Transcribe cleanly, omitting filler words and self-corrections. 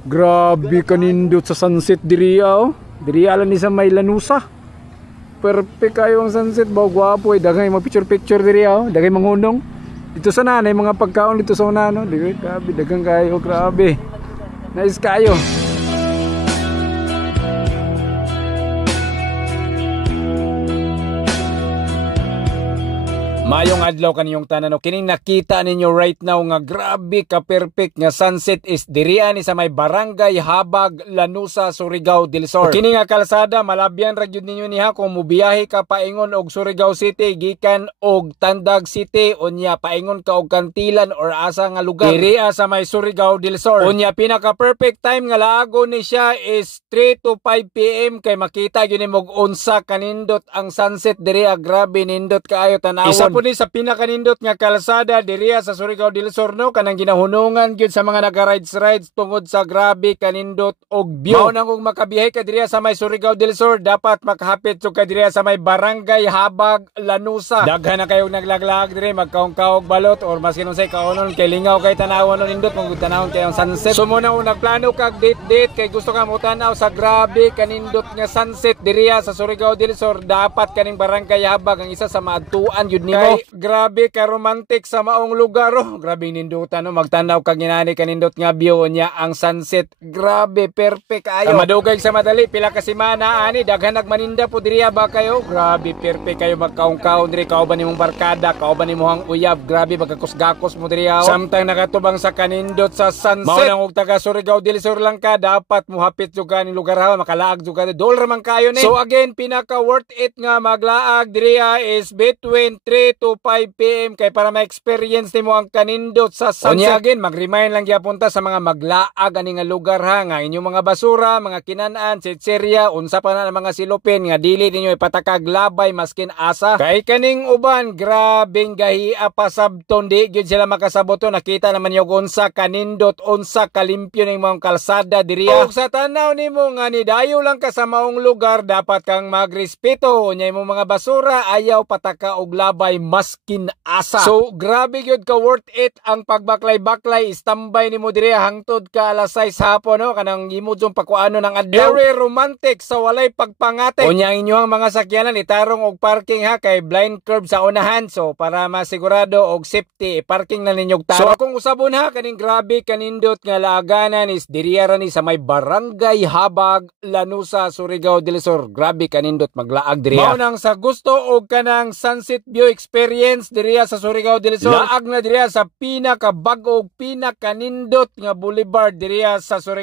Grabe kanindot sa sunset diriya oh. Diriya lang ni sa may Lanusa. Perfect kayo ang sunset ba, gwapo eh. Dagay mag picture diriya oh. Dagay mangunong. Dito sa nanay mga pagkaon dito sa una no. Grabe dagang kayo, grabe. Nice kayo. Mayong adlaw kaniyong tanan, kining nakita ninyo right now nga grabe ka perfect nga sunset is diriya ni sa may Barangay Habag, Lanusa, Surigao del Sur. Kini nga kalsada malabyan ra gyud ninyo niha kung mobiyahe ka paingon og Surigao City gikan og Tandag City unya paingon ka og Kantilan or asa nga lugar diriya sa may Surigao del Sur. Unya pinaka perfect time nga laago ni siya is 3 to 5 PM kay makita gyud nimo og unsa kanindot ang sunset diriya. Grabe nindot kaayo tanawon. Ni sa pinakanindot nga kalsada diriya sa Surigao del Sur no, kanang ginahunungan gyud sa mga naga-rides tungod sa grabe kanindot og view. Mao nang kung makabiyahe ka diriya sa may Surigao del Sur dapat makahapit so ka diriya sa may Barangay Habag, Lanusa. Daghan na kayong naglaglag diri magkaong-kaog balot or maski unsay kaonon kay lingaw kay tanawon nindot kung tanawon kay ang sunset. So muna kung nagplano kag date kay gusto ka mo tanaw sa grabe kanindot nga sunset diriya sa Surigao del Sur dapat kaning Barangay Habag ang isa sa maadtuan gyud nimo. Grabe ka romantic sa maong lugar oh. Grabe nindutan no, magtanaw kag ginani kanindot nga view niya ang sunset. Grabe perfect ayo. Madugay sa madali pila ka semana ani daghan nagmaninda po diriya ba kayo. Grabe perfect kayo magkaong-kaon diri kauban nimong barkada, kauban nimong uyab. Grabe magkakos-gakos mo diriya. Samtang nakatubang sa kanindot sa sunset. Mao nang og taga Surigao del Sur lang ka dapat mohapit jud ka ning lugar ha, makalaag jud ka. Dollar man kayo ni. So again pinaka worth it nga maglaag diriya is between 3 to 5 PM kay para ma-experience nimo ang kanindot sa sunset. Unya again, mag-remind lang gyapon sa mga maglaag ani nga lugar ha nga inyong mga basura, mga kinanan, sitserya, unsa pa na mga silupin nga dili ninyo ipatakag labay maskin asa. Kay kaning uban, grabeng gahia pa sabton di gyud sila makasabot. Nakita naman yung unsa kanindot, unsa kalimpyo ning mga kalsada diriya. Og sa tanaw nimo nga ni dayo lang ka sa maong lugar, dapat kang magrespeto. Unya imong mga basura ayaw pataka og labay maskin asa. So grabe gyud ka worth it ang pagbaklay-baklay standby nimo diri hangtod ka alas 6 hapon no, kanang imo jung pakuano ng adlaw. Very romantic sa walay pagpangate. Unya inyong mga sakyanan itarong og parking ha kay blind curve sa unahan, so para masigurado og safety parking na ninyong tao. So akong usabon ha kaning grabe kanindot nga laaganan is diriya ra ni sa may Barangay Habag, Lanusa, Surigao del Sur. Grabe kanindot maglaag diriya. Mao nang sa gusto og kanang sunset view experience diriya sa Surigao del Sur, laag na diriya sa pinaka bag-o pinaka nindot nga boulevard diriya sa Surigao